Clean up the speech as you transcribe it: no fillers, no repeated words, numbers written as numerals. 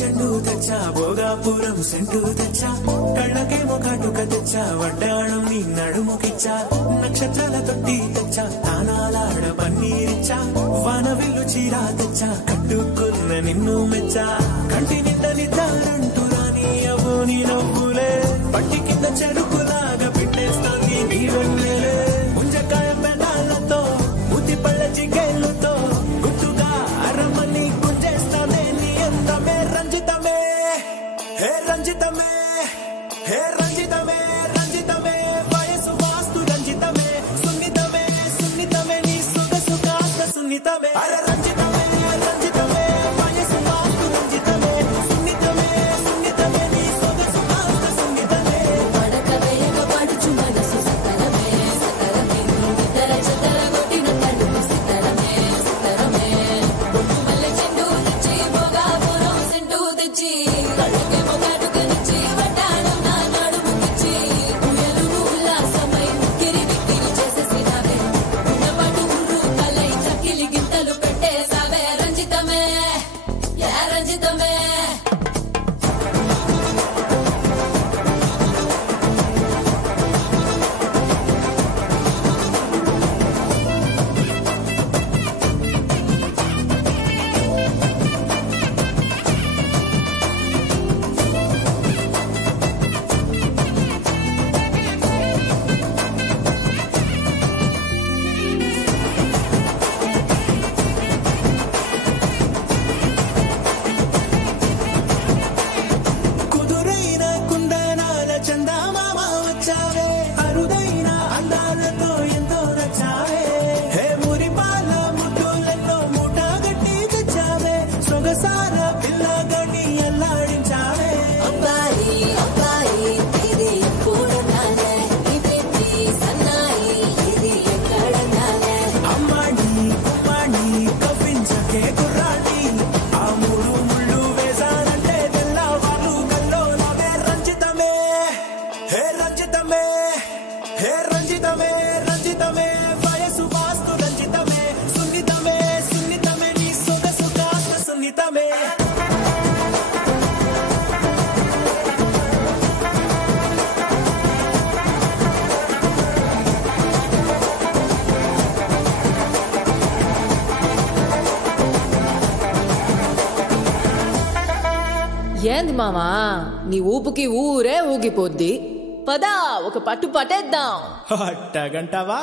చెండు తెచ్చా భోగాపురం సెంటు తెచ్చా కళ్ళకేమో కాటుక తెచ్చా వడ్డాణం నీ నడుముకిచ్చా నక్షత్రాల తొట్టి తెచ్చా తానాలాడ పన్నీరిచ్చా వానవిల్లు చీరా తెచ్చా కట్టుకున్న నిన్ను మెచ్చా కంటి నింద నిద్దారంటూ రాని అవు నీ నవ్వులే పట్టి కింద చెరుకులాగా పెట్టేస్తాంది నీ వెన్నెలే ముంజకాయ పెనాలతో ముద్ది పళ్ళ జిగేళ్ళతో గుట్టుగా అరమని గుంజేస్తానే నీ అందమే రంజితమే హే రంజితమే హే రంజితమే రంజితమే వయసు వాస్తు రంజితమే సున్నితమే సున్నితమే నీ సొగసు కాస్త సున్నితమే అరే రంజితమే రంజితమే వయసు వాస్తు రంజితమే సున్నితమే సున్నితమే నీ సొగసు కాస్త సున్నితమే పడకవేగ పడుచు మనసు సతరమే సతరమే ఇతర చతర కొట్టిన కళ్ళు సితరమే సితరమే బొట్టు మల్లె చెండు తెచ్చి భోగాపురం సెంటు తెచ్చి కళ్ళకేమో కాటుకనిచ్చి వడ్డాణం నా నడుముకిచ్చి ఉయ్యలును ఉల్లాసమై ఉక్కిరి బిక్కిరి చేసేసినావే ఉన్నపాటు ఉర్రు కలై చక్కిలి గింతలు పెట్టేసావే రంజితమే యా రంజితమే కుదురైన కుందనాల చందమామ వచ్చావే అరుదైన అందాలతో ఎంతో నచ్చావే హే మురిపాల ముట్టులతో మూట గట్టి తెచ్చావే సొగసార పిల్లగని అల్లాడించావే అబ్బాయి అబ్బాయి ఇది ఎప్పుడనాలే ఇదేంటి సన్నాయి ఇది ఎక్కడనాలే అమ్మాడి కుమ్మాడి కవ్వించకే కుర్రాడి ఆ మూడు ముళ్ళు వేసానంటే తెల్లవాళ్ళు కల్లో నవే రంజితమే హే రంజితమే హే రంజితమే రంజితమే వయసు వాస్తు రంజితమే సున్నితమే సున్నితమే నీ సొగసు కాస్త సున్నితమే ఏంది మామా నీ ఊపుకి ఊరే ఊగిపోద్ది పదా ఒక పట్టు పట్టేద్దాం అట్టగంటవా